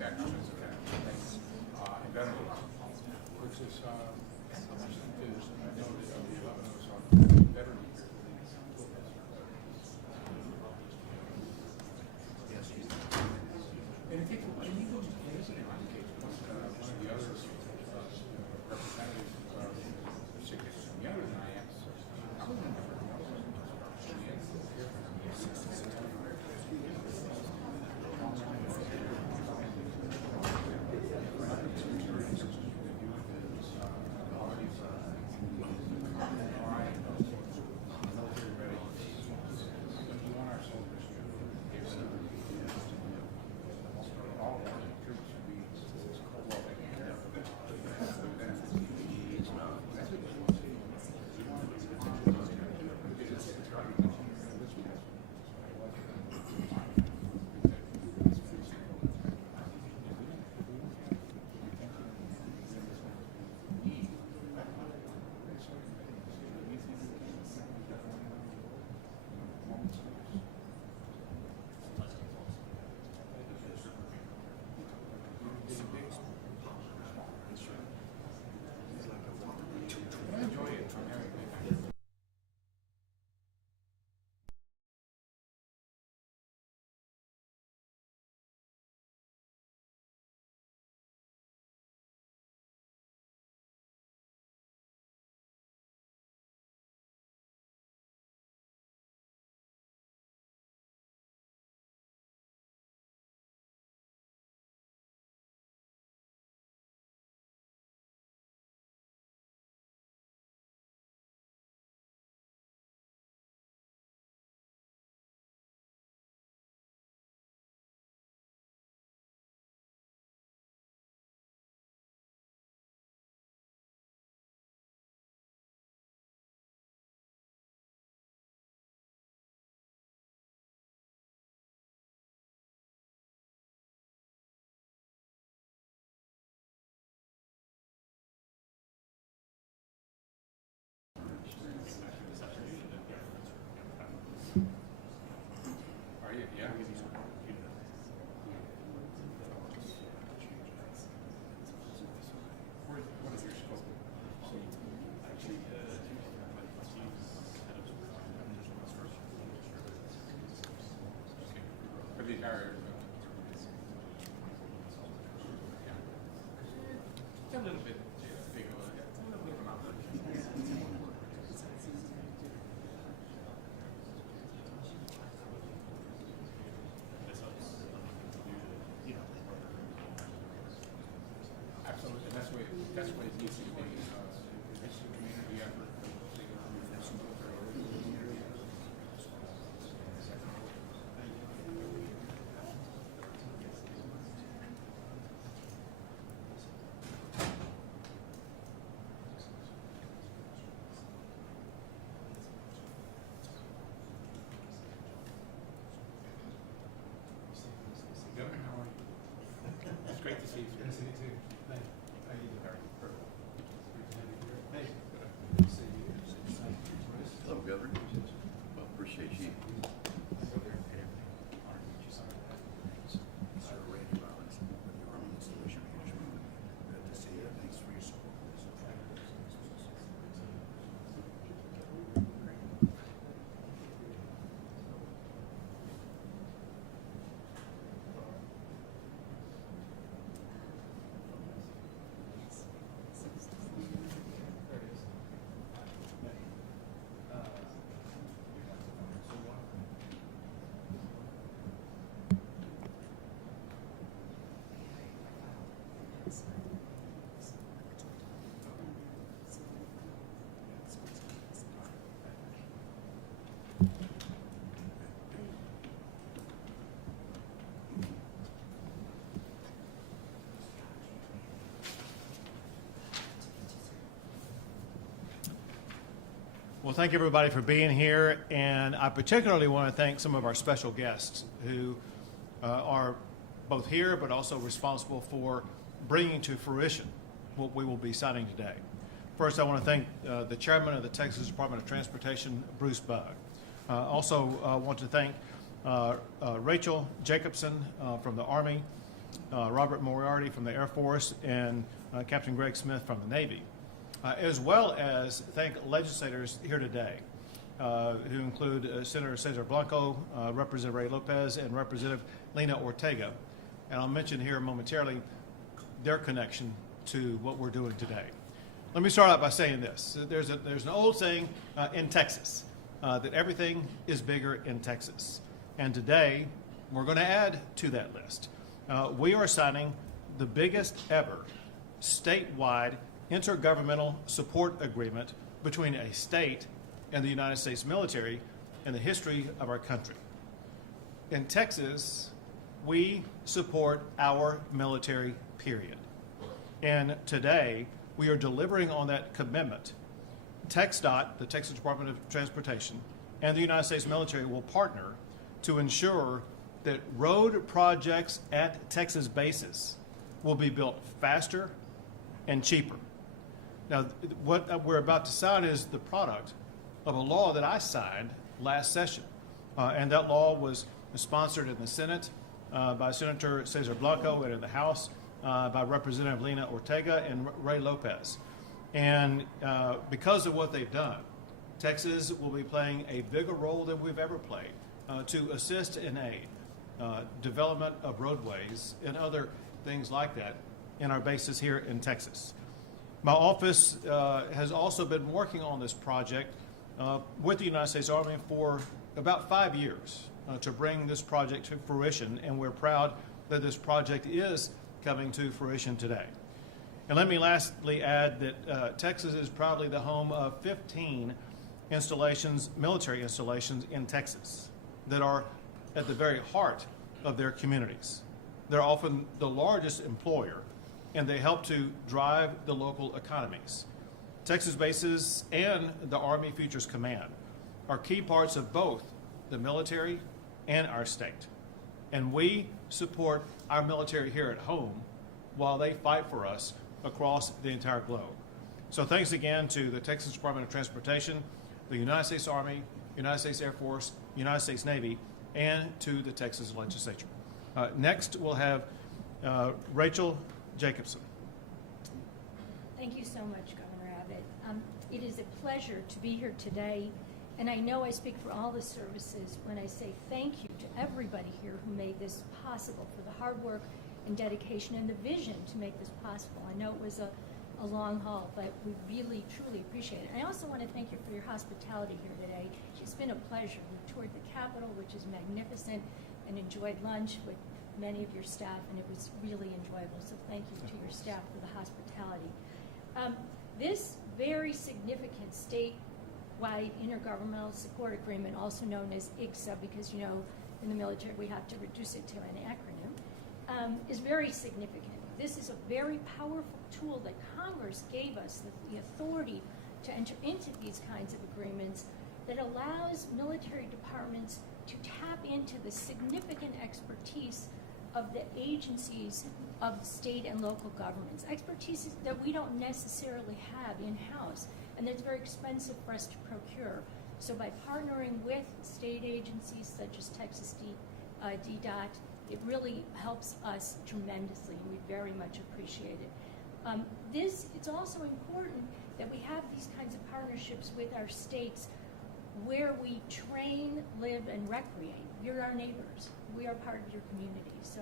manufacturers and veterans, which is I know that a lot of those are veteran here. And if you go to visit one of the other representatives, younger than I am, I would never know. A little bit bigger. A little bit amount. Absolutely, that's the way it needs to be. It's a community effort. It's great to see you. Good to see you too. Thank you. How you doing? Hey. Hello, Governor. Well, appreciate you. Good to see you. Thanks for your support. Well, thank everybody for being here, and I particularly want to thank some of our special guests who are both here but also responsible for bringing to fruition what we will be signing today. First, I want to thank the chairman of the Texas Department of Transportation, Bruce Bugg. Also want to thank Rachel Jacobson from the Army, Robert Moriarty from the Air Force, and Captain Greg Smith from the Navy, as well as thank legislators here today, who include Senator Cesar Blanco, Representative Ray Lopez, and Representative Lena Ortega. And I'll mention here momentarily their connection to what we're doing today. Let me start out by saying this. There's an old saying in Texas that everything is bigger in Texas. And today, we're going to add to that list. We are signing the biggest ever statewide intergovernmental support agreement between a state and the United States military in the history of our country. In Texas, we support our military, period. And today, we are delivering on that commitment. TxDOT, the Texas Department of Transportation, and the United States military will partner to ensure that road projects at Texas bases will be built faster and cheaper. Now, what we're about to sign is the product of a law that I signed last session. And that law was sponsored in the Senate by Senator Cesar Blanco and in the House by Representative Lena Ortega and Ray Lopez. And because of what they've done, Texas will be playing a bigger role than we've ever played to assist and aid development of roadways and other things like that in our bases here in Texas. My office has also been working on this project with the United States Army for about 5 years to bring this project to fruition, and we're proud that this project is coming to fruition today. And let me lastly add that Texas is proudly the home of 15 installations, military installations in Texas that are at the very heart of their communities. They're often the largest employer, and they help to drive the local economies. Texas bases and the Army Futures Command are key parts of both the military and our state. And we support our military here at home while they fight for us across the entire globe. So thanks again to the Texas Department of Transportation, the United States Army, United States Air Force, United States Navy, and to the Texas Legislature. Next, we'll have Rachel Jacobson. Thank you so much, Governor Abbott. It is a pleasure to be here today, and I know I speak for all the services when I say thank you to everybody here who made this possible, for the hard work and dedication and the vision to make this possible. I know it was a long haul, but we really, truly appreciate it. I also want to thank you for your hospitality here today. It's been a pleasure. We toured the Capitol, which is magnificent, and enjoyed lunch with many of your staff, and it was really enjoyable. So thank you to your staff for the hospitality. This very significant statewide intergovernmental support agreement, also known as IGSA, because you know in the military we have to reduce it to an acronym, is very significant. This is a very powerful tool that Congress gave us, the authority to enter into these kinds of agreements that allows military departments to tap into the significant expertise of the agencies of state and local governments, expertise that we don't necessarily have in-house, and that's very expensive for us to procure. So by partnering with state agencies such as TxDOT, it really helps us tremendously, and we very much appreciate it. It's also important that we have these kinds of partnerships with our states where we train, live, and recreate. You're our neighbors. We are part of your community, so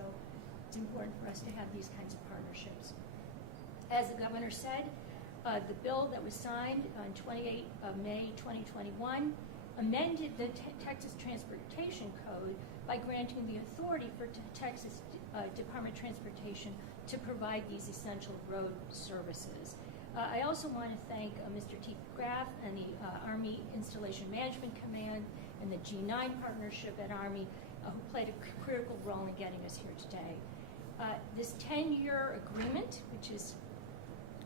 it's important for us to have these kinds of partnerships. As the governor said, the bill that was signed on 28th of May 2021 amended the Texas Transportation Code by granting the authority for Texas Department of Transportation to provide these essential road services. I also want to thank Mr. T. Graff and the Army Installation Management Command and the G9 partnership at Army who played a critical role in getting us here today. This 10-year agreement, which is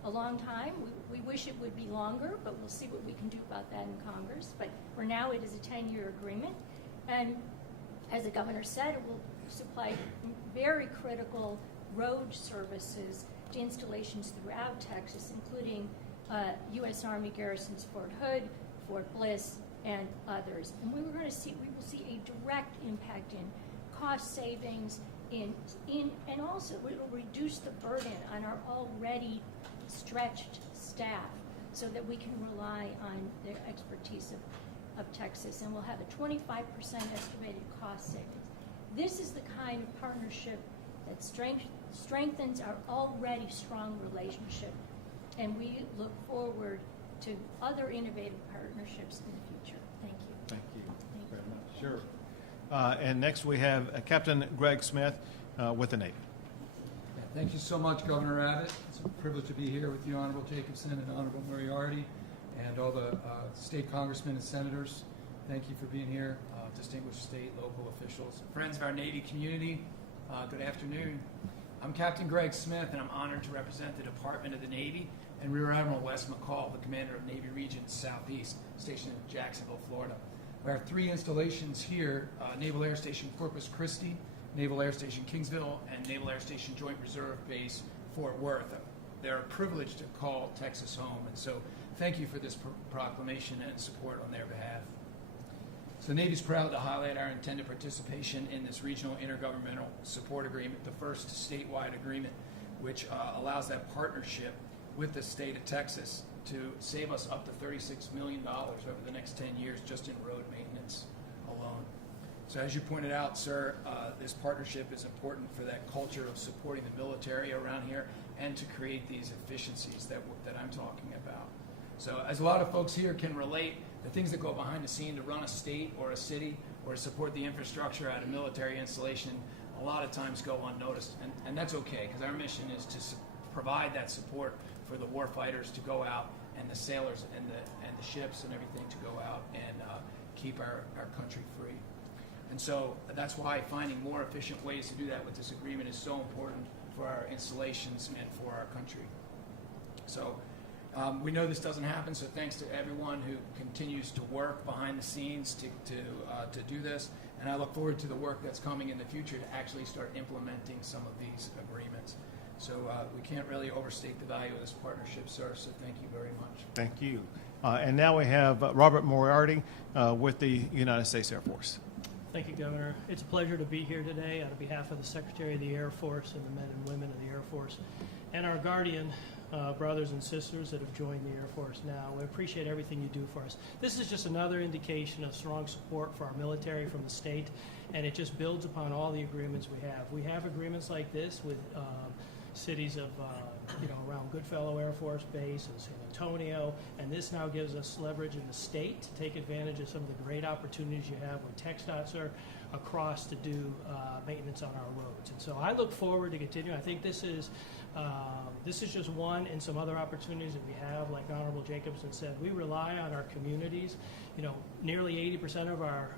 a long time, we wish it would be longer, but we'll see what we can do about that in Congress. But for now, it is a 10-year agreement. And as the governor said, it will supply very critical road services to installations throughout Texas, including U.S. Army garrisons Fort Hood, Fort Bliss, and others. And we will see a direct impact in cost savings and also it will reduce the burden on our already stretched staff so that we can rely on the expertise of Texas, and we'll have a 25% estimated cost savings. This is the kind of partnership that strengthens our already strong relationship, and we look forward to other innovative partnerships in the future. Thank you. Thank you Thank very you. much. Sure. And next we have Captain Greg Smith with the Navy. Thank you so much, Governor Abbott. It's a privilege to be here with you, Honorable Jacobson and Honorable Moriarty, and all the state congressmen and senators. Thank you for being here, distinguished state, local officials, friends of our Navy community. Good afternoon. I'm Captain Greg Smith, and I'm honored to represent the Department of the Navy and Rear Admiral Wes McCall, the commander of Navy Region Southeast, stationed in Jacksonville, Florida. We have 3 installations here, Naval Air Station Corpus Christi, Naval Air Station Kingsville, and Naval Air Station Joint Reserve Base Fort Worth. They're a privilege to call Texas home, and so thank you for this proclamation and support on their behalf. So Navy's proud to highlight our intended participation in this regional intergovernmental support agreement, the first statewide agreement, which allows that partnership with the state of Texas to save us up to $36 million over the next 10 years just in road maintenance alone. So as you pointed out, sir, this partnership is important for that culture of supporting the military around here and to create these efficiencies that I'm talking about. So as a lot of folks here can relate, the things that go behind the scene to run a state or a city or to support the infrastructure at a military installation a lot of times go unnoticed. And that's okay, because our mission is to provide that support for the war fighters to go out and the sailors and the ships and everything to go out and keep our country free. And so that's why finding more efficient ways to do that with this agreement is so important for our installations and for our country. So we know this doesn't happen, so thanks to everyone who continues to work behind the scenes to do this. And I look forward to the work that's coming in the future to actually start implementing some of these agreements. So we can't really overstate the value of this partnership, sir, so thank you very much. Thank you. And now we have Robert Moriarty with the United States Air Force. Thank you, Governor. It's a pleasure to be here today on behalf of the Secretary of the Air Force and the men and women of the Air Force and our guardian brothers and sisters that have joined the Air Force now. We appreciate everything you do for us. This is just another indication of strong support for our military from the state, and it just builds upon all the agreements we have. We have agreements like this with cities of, around Goodfellow Air Force Base and San Antonio, and this now gives us leverage in the state to take advantage of some of the great opportunities you have when TxDOTs are across to do maintenance on our roads. And so I look forward to continuing. I think this is just one and some other opportunities that we have. Like Honorable Jacobson said, we rely on our communities. Nearly 80% of our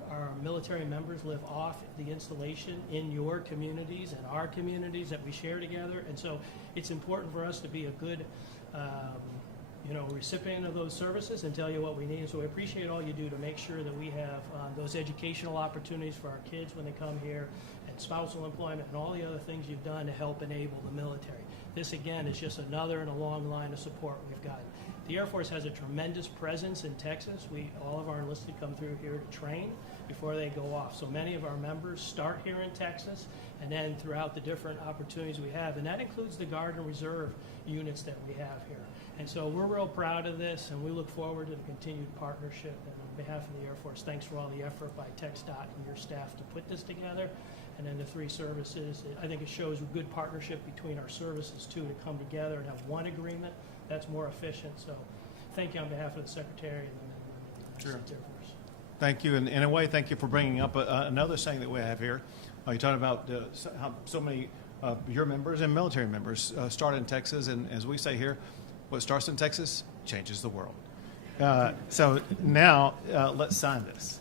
military members live off the installation in your communities and our communities that we share together. And so it's important for us to be a good recipient of those services and tell you what we need. And so we appreciate all you do to make sure that we have those educational opportunities for our kids when they come here, and spousal employment, and all the other things you've done to help enable the military. This, again, is just another in a long line of support we've got. The Air Force has a tremendous presence in Texas. All of our enlisted come through here to train before they go off. So many of our members start here in Texas and then throughout the different opportunities we have. And that includes the Guard and Reserve units that we have here. And so we're real proud of this, and we look forward to the continued partnership. And on behalf of the Air Force, thanks for all the effort by TxDOT and your staff to put this together. And then the 3 services, I think it shows a good partnership between our services, too, to come together and have one agreement that's more efficient. So thank you on behalf of the Secretary and the Air Force. Thank you. And in a way, thank you for bringing up another saying that we have here. You talked about how so many of your members and military members start in Texas. And as we say here, what starts in Texas changes the world. So now let's sign this.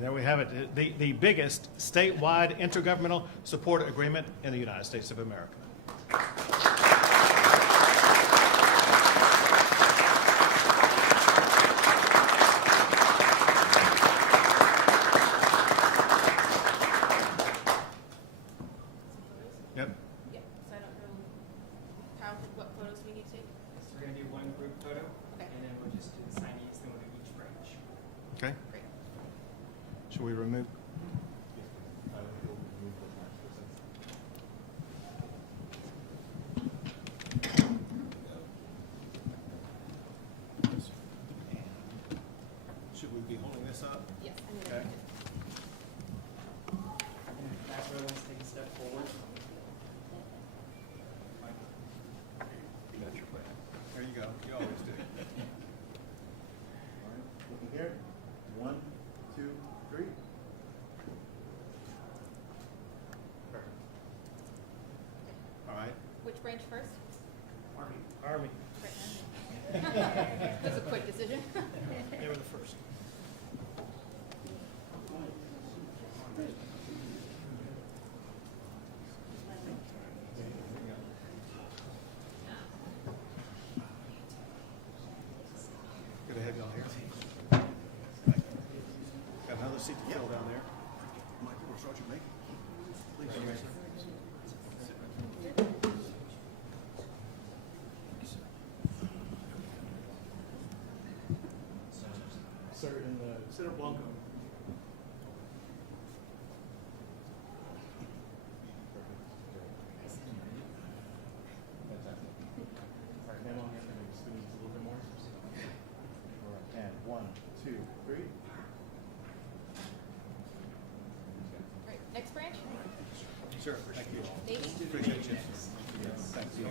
And there we have it, the biggest statewide intergovernmental support agreement in the United States of America. Yep. Yep, so I don't know how, what photos we need to take. So we're gonna do one group photo, Okay. and then we'll just do the signees, then we'll do each branch. Okay. Great. Should we remove? Should we be holding this up? Yes, I need Okay. to. And back row, let's take a step forward. You got your back. There you go. You always do. All right, looking here. 1, 2, 3. All right. Which branch first? Army. Just a quick decision. They were the first. Good to have y'all here. Got another seat to fill down there. Michael or Sergeant May? Please. Sir, in the center blanco. Fantastic. All right, hand on here for the students a little bit more. All right, and 1, 2, 3. Right, next branch? Sure. Thank you. Navy? Appreciate you. Thank you.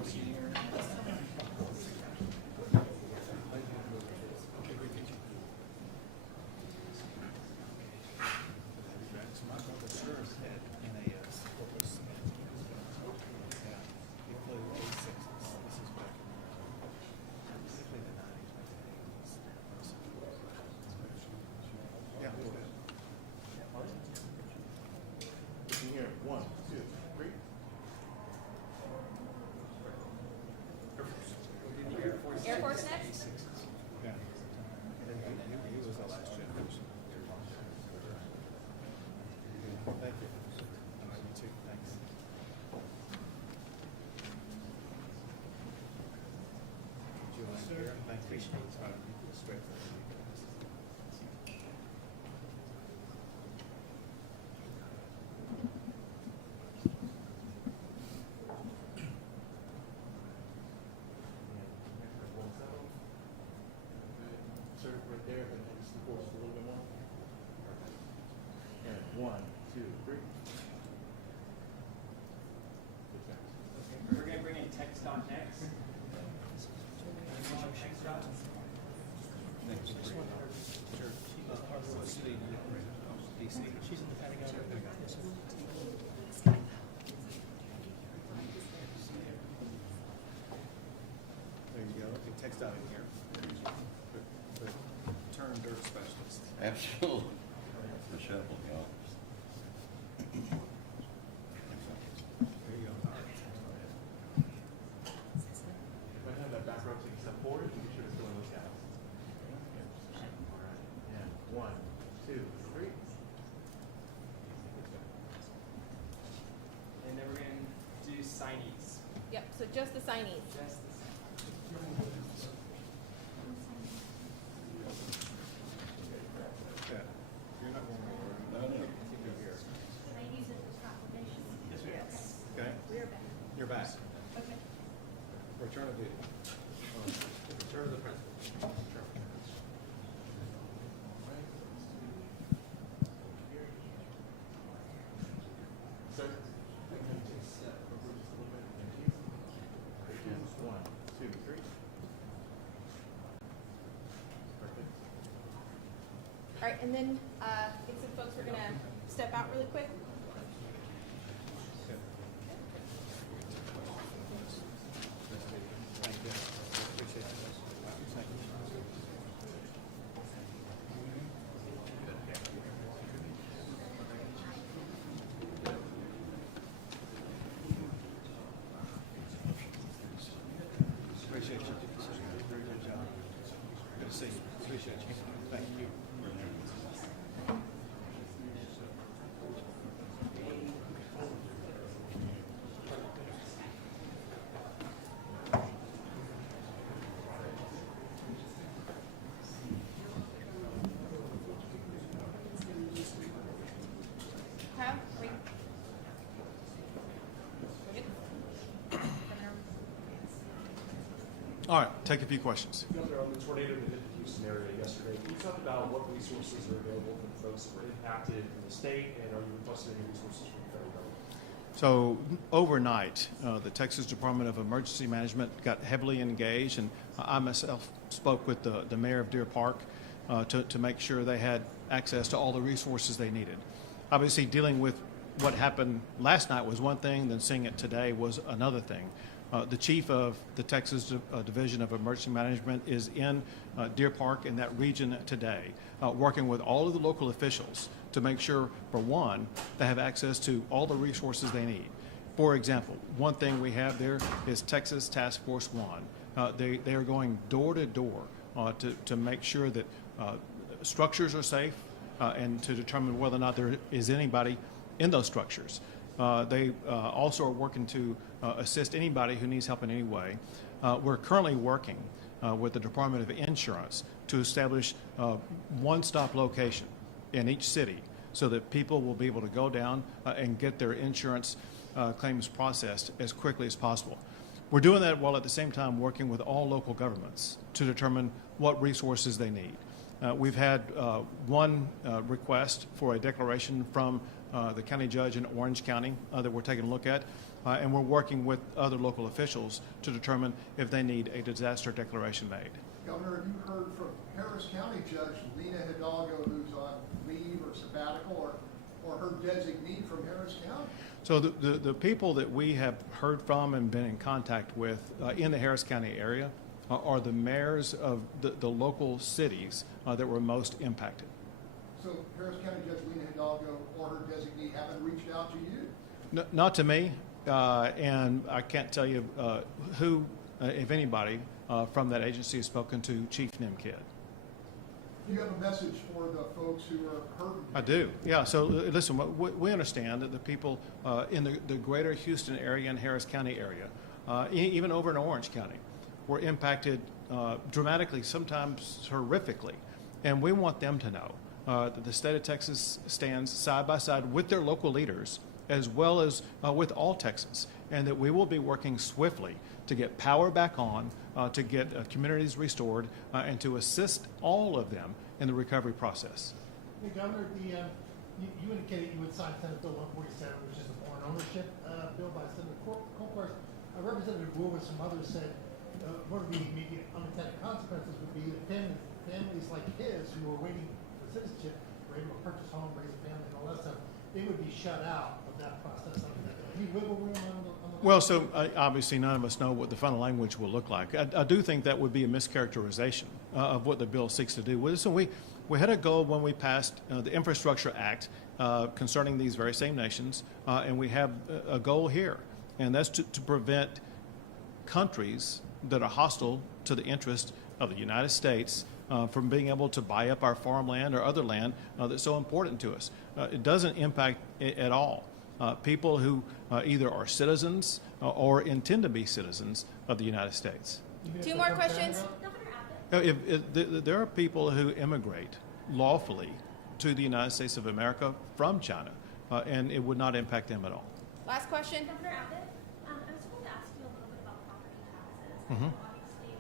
So my brother served at NAS. He flew A6s. This is back in particularly the 90s, back in the 80s. Yeah, go ahead. Looking here. 1, 2, 3. Air Force next? Yeah. He was the last generation. Thank you. I love you too. Thanks. Would you like to hear? Thank you. Straight for you. Sir, right there, and then just the force a little bit more. And 1, 2, 3. We're gonna bring in TxDOT next. TxDOT. She's in the Pentagon. Yes, sir. There you go. Okay, text out in here. The turn dirt specialist. Absolutely. Michelle will be honest. There you go. If I have that back row take a step forward, you be sure to fill in those gaps. All right, and 1, 2, 3. And then we're gonna do signees. Yep, so just the signees. Just the Yeah. You're not going No, no. Ladies at the proclamation. Yes. Okay. We're back. You're back. Okay. Return of duty. Return of the principal. Sir, I can take a step over just a little bit. Thank you. And 1, 2, 3. Perfect. All right, and then, I think some folks were gonna step out really quick. Thank you. Appreciate it. Thank you. to see you. Appreciate you. Thank you. Kyle, wait. We're good? Governor? All right, take a few questions. Governor, on the tornado that hit the Houston area yesterday, can you talk about what resources are available for the folks that were impacted in the state, and are you requesting any resources from the federal government? So overnight, the Texas Department of Emergency Management got heavily engaged, and I myself spoke with the mayor of Deer Park to make sure they had access to all the resources they needed. Obviously, dealing with what happened last night was one thing, then seeing it today was another thing. The chief of the Texas Division of Emergency Management is in Deer Park in that region today, working with all of the local officials to make sure, for one, they have access to all the resources they need. For example, one thing we have there is Texas Task Force 1. They are going door to door to make sure that structures are safe and to determine whether or not there is anybody in those structures. They also are working to assist anybody who needs help in any way. We're currently working with the Department of Insurance to establish one-stop location in each city so that people will be able to go down and get their insurance claims processed as quickly as possible. We're doing that while at the same time working with all local governments to determine what resources they need. We've had one request for a declaration from the county judge in Orange County that we're taking a look at, and we're working with other local officials to determine if they need a disaster declaration made. Governor, have you heard from Harris County Judge Lena Hidalgo, who's on leave or sabbatical, or her designee from Harris County? So the people that we have heard from and been in contact with in the Harris County area are the mayors of the local cities that were most impacted. So Harris County Judge Lena Hidalgo or her designee haven't reached out to you? Not to me, and I can't tell you who, if anybody, from that agency has spoken to Chief Nimkid. Do you have a message for the folks who are hurting? I do, yeah. So listen, we understand that the people in the greater Houston area and Harris County area, even over in Orange County, were impacted dramatically, sometimes horrifically. And we want them to know that the state of Texas stands side by side with their local leaders as well as with all Texans, and that we will be working swiftly to get power back on, to get communities restored, and to assist all of them in the recovery process. Hey, Governor, you indicated you would sign Senate Bill 147, which is the foreign ownership bill by Senator Colpart. Representative Wu and some others said one of the immediate unintended consequences would be that families like his who are waiting for citizenship, were able to purchase home, raise a family, and all that stuff, they would be shut out of that process. Any wiggle room on the Well, so obviously none of us know what the final language will look like. I do think that would be a mischaracterization of what the bill seeks to do. Listen, we had a goal when we passed the Infrastructure Act concerning these very same nations, and we have a goal here, and that's to prevent countries that are hostile to the interest of the United States from being able to buy up our farmland or other land that's so important to us. It doesn't impact it at all people who either are citizens or intend to be citizens of the United States. Two more questions. There are people who immigrate lawfully to the United States of America from China, and it would not impact them at all. Last question. Governor Abbott, I was going to ask you a little bit about property taxes. Mhm. Obviously,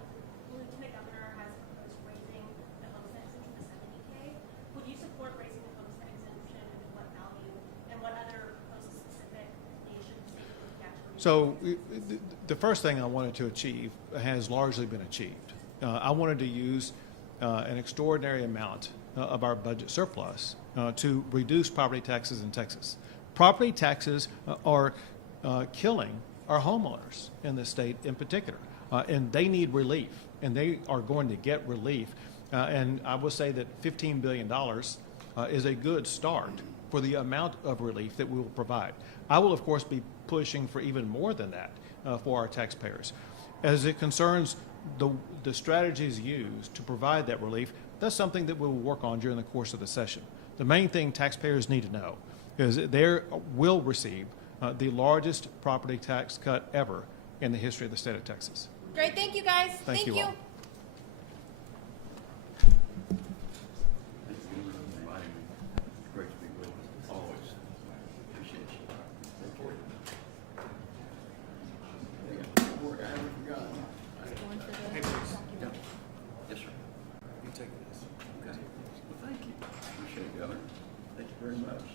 the Lieutenant Governor has proposed raising the homestead exemption to $70K. Would you support raising the homestead exemption, and what value, and what other proposed specific nations state would actually? So the first thing I wanted to achieve has largely been achieved. I wanted to use an extraordinary amount of our budget surplus to reduce property taxes in Texas. Property taxes are killing our homeowners in the state in particular, and they need relief, and they are going to get relief. And I will say that $15 billion is a good start for the amount of relief that we will provide. I will, of course, be pushing for even more than that for our taxpayers. As it concerns the strategies used to provide that relief, that's something that we will work on during the course of the session. The main thing taxpayers need to know is that they will receive the largest property tax cut ever in the history of the state of Texas. Great, thank you guys. Thank you all. Thank you for inviting me. It's great to be with you, always. Appreciate you. Thank you. Yes, sir. You take this. Okay. Well, thank you. Appreciate it, Governor. Thank you very much.